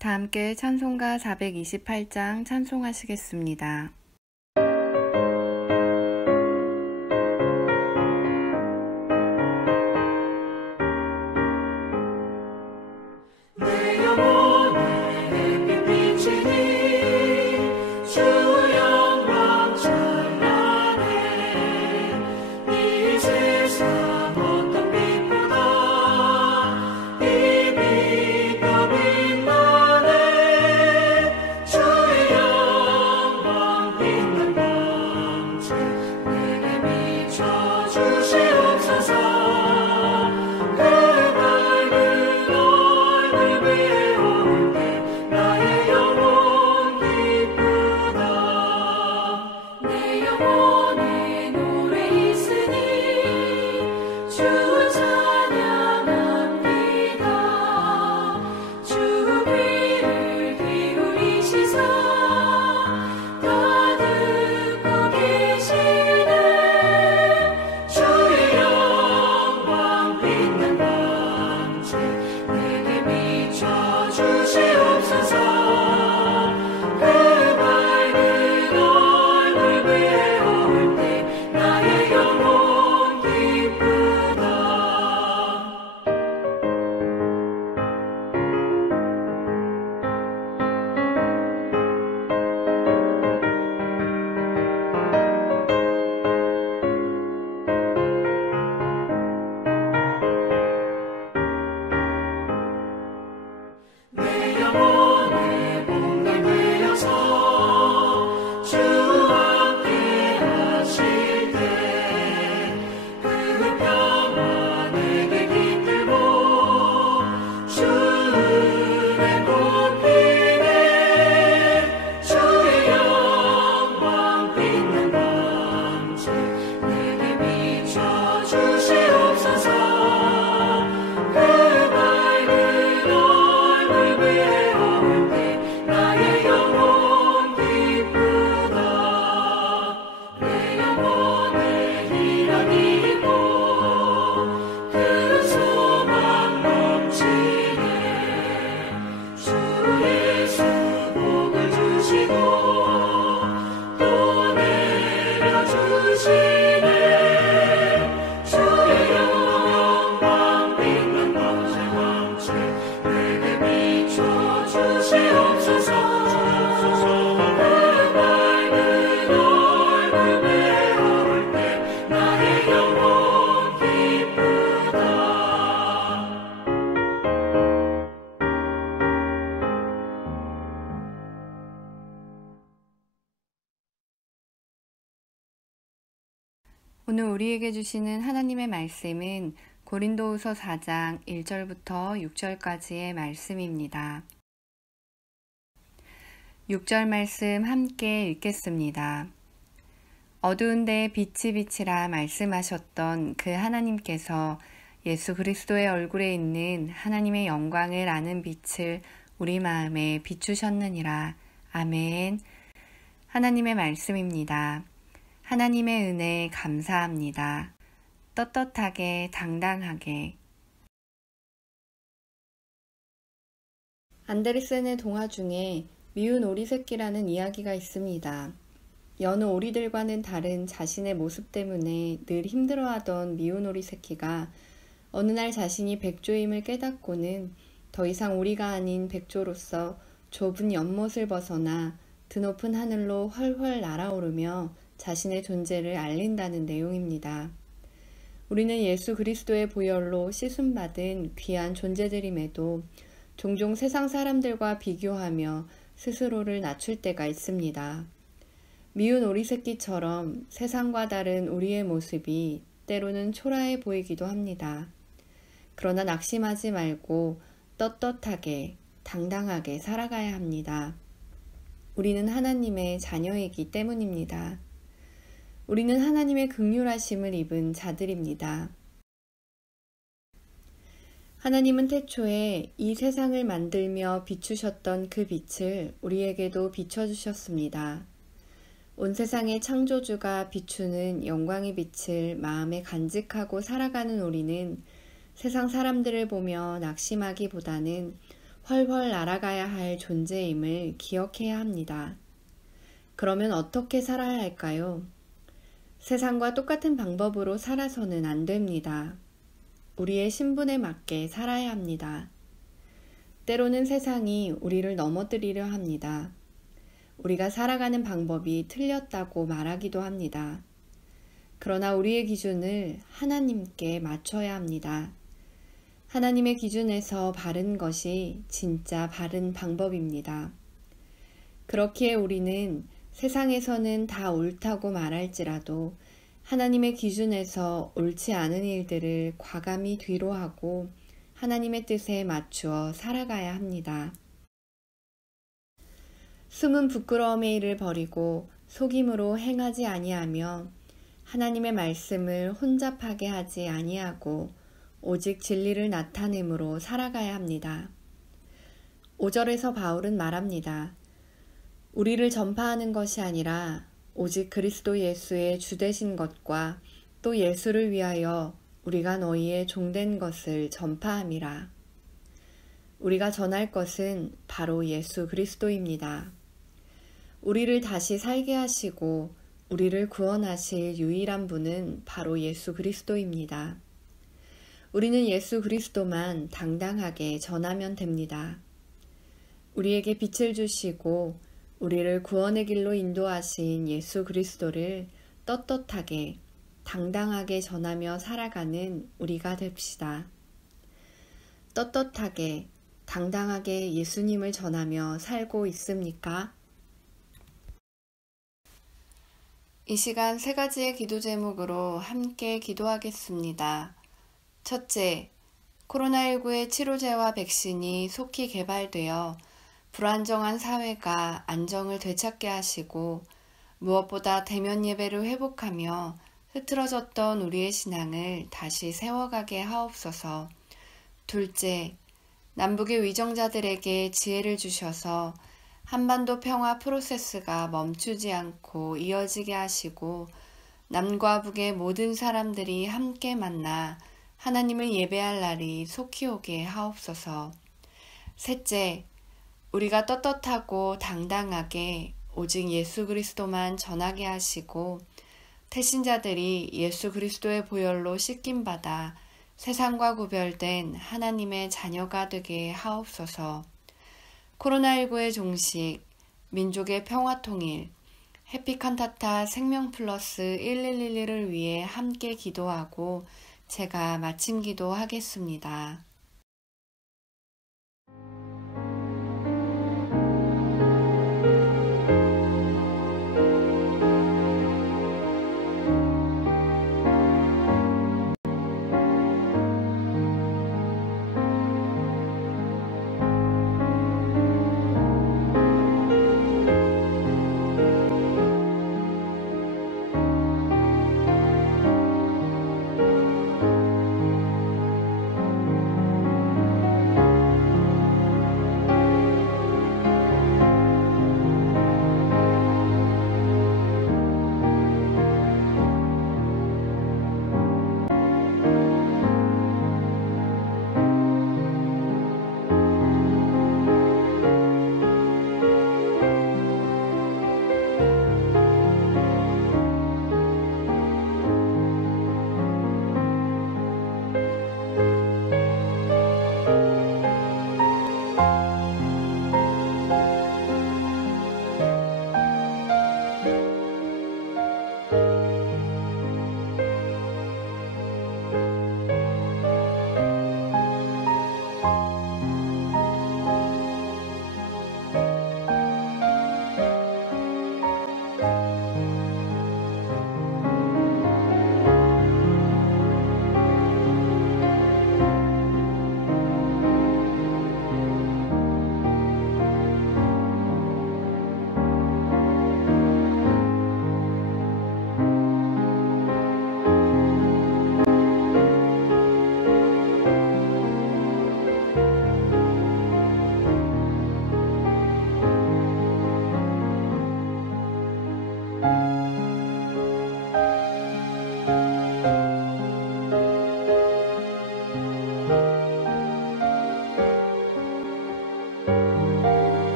다 함께 찬송가 428장 찬송하시겠습니다. 오늘 우리에게 주시는 하나님의 말씀은 고린도후서 4장 1절부터 6절까지의 말씀입니다. 6절 말씀 함께 읽겠습니다. 어두운 데에 빛이 비치라 말씀하셨던 그 하나님께서 예수 그리스도의 얼굴에 있는 하나님의 영광을 아는 빛을 우리 마음에 비추셨느니라. 아멘. 하나님의 말씀입니다. 하나님의 은혜에 감사합니다. 떳떳하게 당당하게. 안데르센의 동화 중에 미운 오리 새끼라는 이야기가 있습니다. 여느 오리들과는 다른 자신의 모습 때문에 늘 힘들어하던 미운 오리 새끼가 어느 날 자신이 백조임을 깨닫고는 더 이상 오리가 아닌 백조로서 좁은 연못을 벗어나 드높은 하늘로 훨훨 날아오르며 자신의 존재를 알린다는 내용입니다. 우리는 예수 그리스도의 보혈로 씻음받은 귀한 존재들임에도 종종 세상 사람들과 비교하며 스스로를 낮출 때가 있습니다. 미운 오리 새끼처럼 세상과 다른 우리의 모습이 때로는 초라해 보이기도 합니다. 그러나 낙심하지 말고 떳떳하게 당당하게 살아가야 합니다. 우리는 하나님의 자녀이기 때문입니다. 우리는 하나님의 긍휼하심을 입은 자들입니다. 하나님은 태초에 이 세상을 만들며 비추셨던 그 빛을 우리에게도 비춰주셨습니다. 온 세상의 창조주가 비추는 영광의 빛을 마음에 간직하고 살아가는 우리는 세상 사람들을 보며 낙심하기보다는 훨훨 날아가야 할 존재임을 기억해야 합니다. 그러면 어떻게 살아야 할까요? 세상과 똑같은 방법으로 살아서는 안 됩니다. 우리의 신분에 맞게 살아야 합니다. 때로는 세상이 우리를 넘어뜨리려 합니다. 우리가 살아가는 방법이 틀렸다고 말하기도 합니다. 그러나 우리의 기준을 하나님께 맞춰야 합니다. 하나님의 기준에서 바른 것이 진짜 바른 방법입니다. 그렇기에 우리는 세상에서는 다 옳다고 말할지라도 하나님의 기준에서 옳지 않은 일들을 과감히 뒤로하고 하나님의 뜻에 맞추어 살아가야 합니다. 숨은 부끄러움의 일을 버리고 속임으로 행하지 아니하며 하나님의 말씀을 혼잡하게 하지 아니하고 오직 진리를 나타내므로 살아가야 합니다. 5절에서 바울은 말합니다. 우리를 전파하는 것이 아니라 오직 그리스도 예수의 주되신 것과 또 예수를 위하여 우리가 너희의 종된 것을 전파함이라. 우리가 전할 것은 바로 예수 그리스도입니다. 우리를 다시 살게 하시고 우리를 구원하실 유일한 분은 바로 예수 그리스도입니다. 우리는 예수 그리스도만 당당하게 전하면 됩니다. 우리에게 빛을 주시고 우리를 구원의 길로 인도하신 예수 그리스도를 떳떳하게 당당하게 전하며 살아가는 우리가 됩시다. 떳떳하게 당당하게 예수님을 전하며 살고 있습니까? 이 시간 3가지의 기도 제목으로 함께 기도하겠습니다. 첫째, 코로나19의 치료제와 백신이 속히 개발되어 불안정한 사회가 안정을 되찾게 하시고 무엇보다 대면 예배를 회복하며 흐트러졌던 우리의 신앙을 다시 세워가게 하옵소서. 둘째, 남북의 위정자들에게 지혜를 주셔서 한반도 평화 프로세스가 멈추지 않고 이어지게 하시고 남과 북의 모든 사람들이 함께 만나 하나님을 예배할 날이 속히 오게 하옵소서. 셋째, 우리가 떳떳하고 당당하게 오직 예수 그리스도만 전하게 하시고 태신자들이 예수 그리스도의 보혈로 씻김받아 세상과 구별된 하나님의 자녀가 되게 하옵소서. 코로나19의 종식, 민족의 평화통일, 해피칸타타 생명플러스 1111을 위해 함께 기도하고 제가 마침 기도하겠습니다.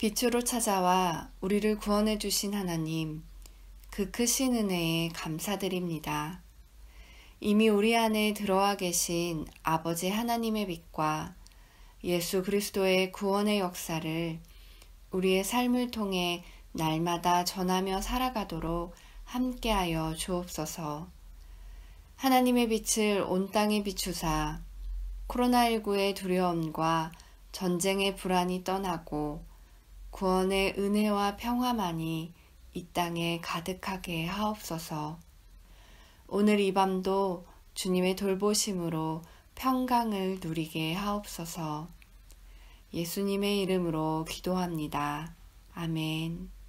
빛으로 찾아와 우리를 구원해 주신 하나님, 그 크신 은혜에 감사드립니다. 이미 우리 안에 들어와 계신 아버지 하나님의 빛과 예수 그리스도의 구원의 역사를 우리의 삶을 통해 날마다 전하며 살아가도록 함께하여 주옵소서. 하나님의 빛을 온 땅에 비추사 코로나19의 두려움과 전쟁의 불안이 떠나고 구원의 은혜와 평화만이 이 땅에 가득하게 하옵소서. 오늘 이 밤도 주님의 돌보심으로 평강을 누리게 하옵소서. 예수님의 이름으로 기도합니다. 아멘.